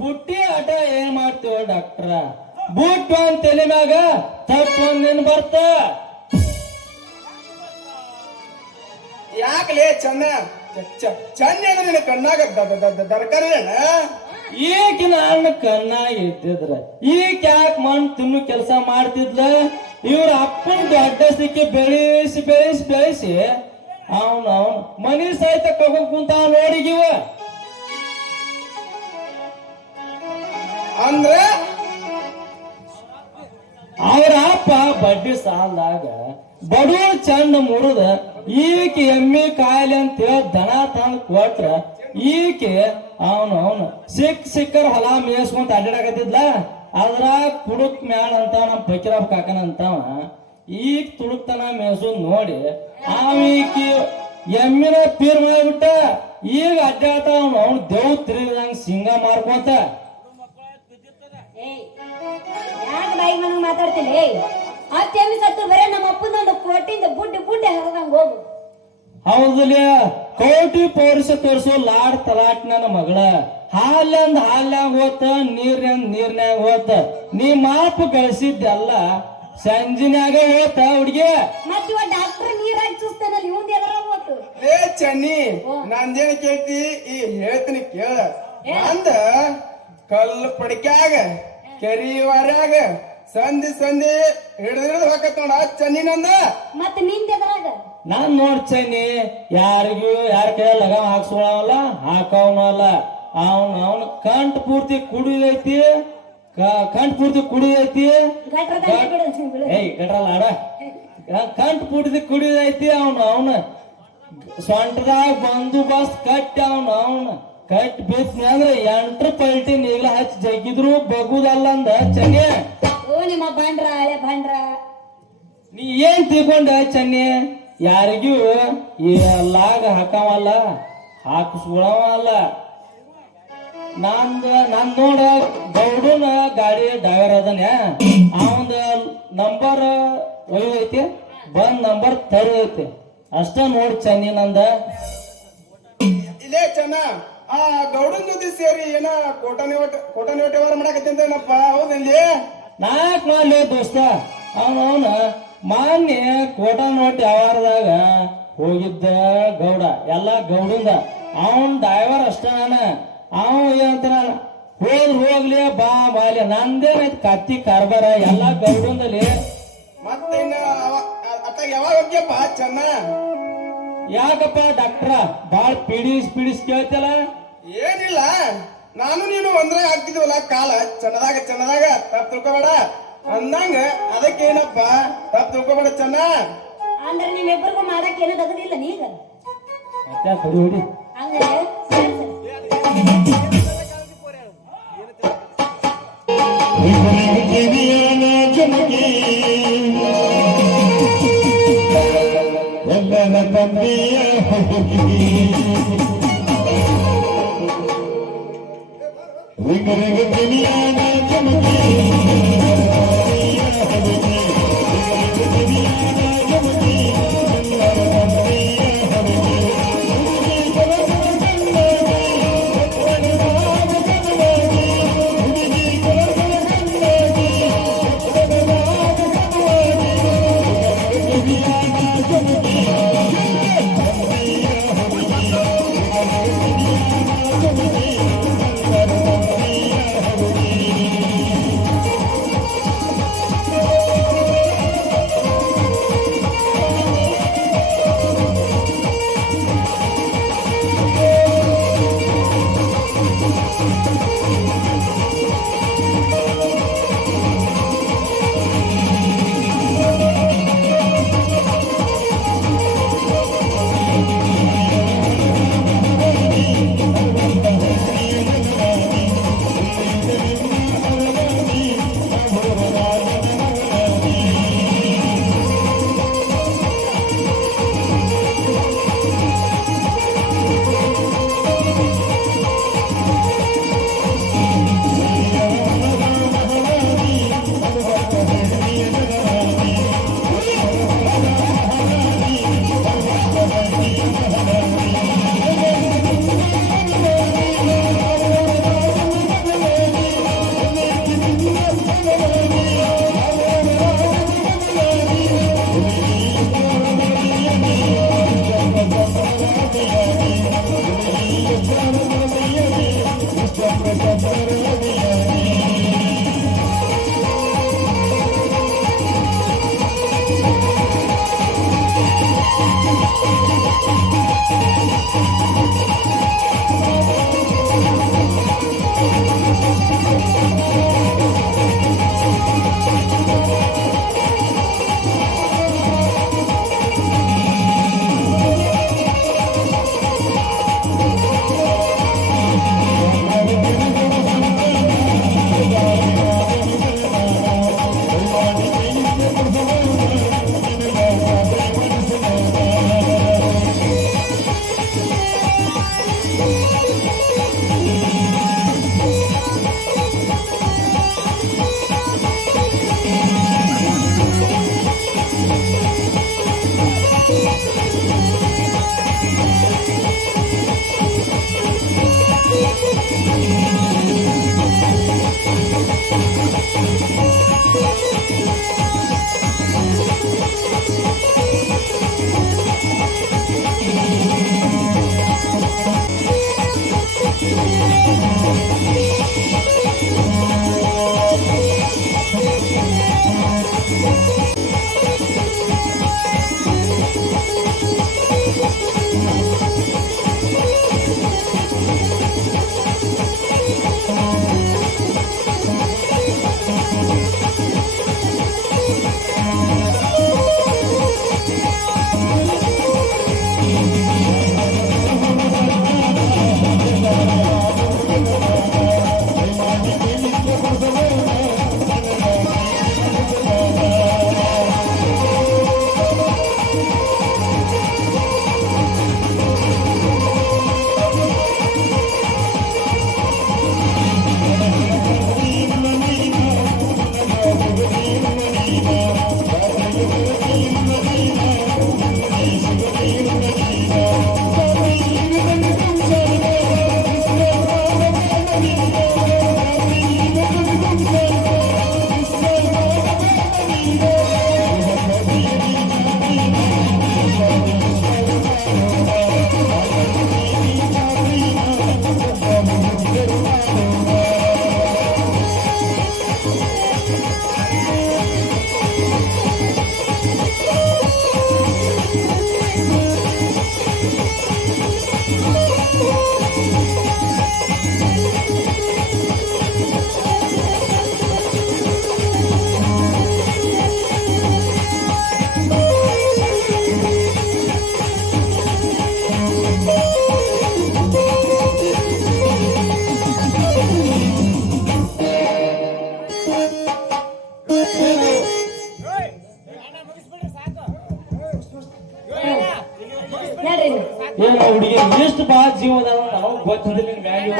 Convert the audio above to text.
ಬುಟ್ಟಿ ಆಟ ಏನ್ ಮಾಡ್ತೀವ ಡಾಕ್ಟ್ರ? ಬುಟ್ಟು ಒಂದ್ ತಲೆ ಮ್ಯಾಗ ತಪ್ಪು ಒಂದೇನ್ ಬರ್ತ. ಯಾಕಲೇ ಚಂದ ಚಂದ ನಿನ್ನ ಕಣ್ಣಾಗ ದರ್ಕಾರ ಈಗ ನನ್ನ ಕಣ್ಣಾಗ ಇಟ್ಟಿದ್ರ ಈಗ ಯಾಕೆ ಮಣ್ಣು ತಿನ್ನು ಕೆಲಸ ಮಾಡ್ತಿದ್ಲ? ಇವ್ರ ಅಪ್ಪನ ದೊಡ್ಡ ಸಿಕ್ಕಿ ಬೆಳೆಸಿ ಬೆಳೆಸಿ ಬೆಳೆಸಿ ಅವನು ಮನಿ ಸಹಿತ ಕಗೋಕ್ ಕುಂತ ನೋಡಿಗಿವ. ಅಂದ್ರೆ ಅವ್ರ ಅಪ್ಪ ಬಡ್ಡಿ ಸಾಲದಾಗ ಬಡವ ಚಂದ ಮುರಿದ ಈಕೆ ಎಮ್ಮಿ ಕಾಯಿಲೆ ಅಂತ ದನ ತಂದು ಕೊಟ್ರ ಈಕೆ ಅವನು ಸಿಕ್ಕರ್ ಹೊಲ ಮೇಸ್ಕೊಂತ ಅಡ್ಡಾಡಕತ್ತಿದ್ಲ. ಅದ್ರ ಕುಡುಕ್ ಮ್ಯಾಳ ಅಂತ ನಮ್ ಬಕೀರಪ್ಪ ಕಾಕನ ಅಂತವ ಈಗ ತುಡುಕ್ತನ ಮೇಸೋದ್ ನೋಡಿ ಈಕಿ ಎಮ್ಮಿನ ಪೀರ್ ಮಾಡ್ಬಿಟ್ಟ. ಈಗ ಅಡ್ಡಾಡ್ತ ಅವ್ನು ದೇವ್ ತಿರುಗಿದಂಗ ಸಿಂಗ ಮಾರ್ಕೊಂತ. ಮಾತಾಡ್ತೀನಿ ಅತ್ತೆಮ್ಮಿ ಸತ್ತು ಬರೇ ನಮ್ಮ ಅಪ್ಪನೊಂದು ಕೋಟಿಂದ ಬುಡ್ಡೆ ಹರದಂಗ ಹೋಗು. ಹೌದಲ್ಲ, ಕೋಟಿ ಪೌರುಷ ತೋರಿಸೋ ಲಾಡ್ ತಲಾಟ್ ನನ್ನ ಮಗಳ. ಹಾಲ್ಯಂದ್ ಹಾಲ್ಯಾಗ ಹೋತ, ನೀರ್ನ್ಯಾಗ ಹೋತ. ನೀ ಮಾಪು ಗಳಿಸಿದ್ದೆಲ್ಲ ಸಂಜಿನ್ಯಾಗ ಹೋತ ಹುಡ್ಗಿ. ಮತ್ತ ಡಾಕ್ಟರ್ ನೀರಾಗಿ ಚೂಸ್ತಾನಲ್ಲ ಇವಂದ ಎದರ ಹೋತು. ಲೇ ಚನ್ನಿ, ನಂದೇನ ಕೇಳ್ತಿ ಈ ಹೇಳ್ತೀನಿ ಕೇಳ. ನಂದ ಕಲ್ಲು ಪಡಿಕ್ಯಾಗ ಕೆರಿವಾರ್ಯಾಗ ಸಂಧಿ ಹಿಡಿದು ಹಾಕತ್ ನೋಡ ಚನ್ನಿ ನಂದ. ಮತ್ತ ನಿಂದ ಎದರಾಗ ನಾನ್ ನೋಡ್ ಚನ್ನಿ, ಯಾರಿಗೂ ಯಾರ ಕೈ ಲಗಾಮ ಹಾಕ್ಸೋಳವಲ್ಲ ಹಾಕವನಲ್ಲ. ಅವನು ಕಂಠ ಪೂರ್ತಿ ಕುಡಿದೈತಿ, ಏಯ್ ಗಟ್ರಲ್ಲ ಆಡ ಕಂಠ ಪೂರ್ತಿ ಕುಡಿದೈತಿ. ಅವನು ಸೊಂಟದಾಗ ಬಂದೋಬಸ್ತ್ ಕಟ್ಟಿ ಅವನು ಕಟ್ ಬಿತ್ನಿ ಅಂದ್ರೆ ಎಂಟ್ರ ಪಲ್ಟಿ ನೀಗ್ಲ ಹಚ್ಚಿ ಜಗ್ಗಿದ್ರು ಬಗುದಲ್ಲ ಅಂದ ಚನ್ನಿ. ಓ ನಿಮ್ಮ ಬಂಡ್ರ ಹಳೆ ಬಂಡ್ರ, ನೀ ಏನ್ ತಿಳ್ಕೊಂಡ ಚನ್ನಿ? ಯಾರಿಗೂ ಲಾಗ ಹಾಕವಲ್ಲ, ಹಾಕಿಸ್ಕೊಳವಲ್ಲ. ನಾನ್ ನೋಡ ಗೌಡನ ಗಾಡಿ ಡ್ರೈವರ್ ಅದನ್ಯ, ಅವಂದ ನಂಬರ್ ಒಯ್ದೈತಿ, ಬಂದ್ ನಂಬರ್ ತರದೈತಿ ಅಷ್ಟ ನೋಡಿ ಚನ್ನಿ ನಂದ. ಇಲ್ಲೇ ಚೆನ್ನ ಆ ಗೌಡನ್ ಜೊತೆ ಸೇರಿ ಏನ ಕೋಟನೆ ವ್ಯವಹಾರ ಮಾಡಕತ್ತೇನಪ್ಪ? ಹೌದಲ್ಲಿ ನಾಕ್ ಮಾಡ್ಲಿ ದೋಸ್ತ. ಅವನ ಮಾನ್ಯ ಕೋಟ ನೋಟ್ ವ್ಯವಹಾರದಾಗ ಹೋಗಿದ್ದ ಗೌಡ, ಎಲ್ಲಾ ಗೌಡಂದ. ಅವನ್ ಡ್ರೈವರ್ ಅಷ್ಟ ನಾನ. ಅವ ಏನಂತ ಹೋಗ್ಲಿ ಬಾ ಬಾಲಿ, ನಂದೇನೈತಿ ಕತ್ತಿ ಕಾರ್ಬಾರ ಎಲ್ಲಾ ಗೌಡಂದಲ್ಲಿ. ಮತ್ತೆ ಯಾವಾಗ ಹೋಗ್ಯಪ್ಪ ಚೆನ್ನ? ಯಾಕಪ್ಪ ಡಾಕ್ಟ್ರ ಬಾಳ್ ಪೀಡಿಸ್ ಕೇಳ್ತಲ್ಲ? ಏನಿಲ್ಲ, ನಾನು ನೀನು ಒಂದ್ರೆ ಆಗ್ತಿದ್ವಲ್ಲ ಕಾಲ ಚೆನ್ನದಾಗ ತಪ್ಪು ತಿಳ್ಕೊಬೇಡ ಅಂದಂಗ. ಅದಕ್ಕೇನಪ್ಪ ತಪ್ಪು ತಿಳ್ಕೊಬೇಡ ಚೆನ್ನ. ಅಂದ್ರೆ ನಿಮ್ಮಿಬ್ಬರಿಗೂ ಮಾಡಕ್ ಏನೋ ಅಗದಿಲ್ಲ ನೀಗ ಹೊಡಿ ಹಂಗಾರೆ ಹೇಳ್ರಿ ಏನು ಹುಡುಗಿ ಎಷ್ಟು ಬಾ ಜೀವದ ನಾವು ಗೊತ್ತಿದ್ದಿಲ್ಲ ಮ್ಯಾಗ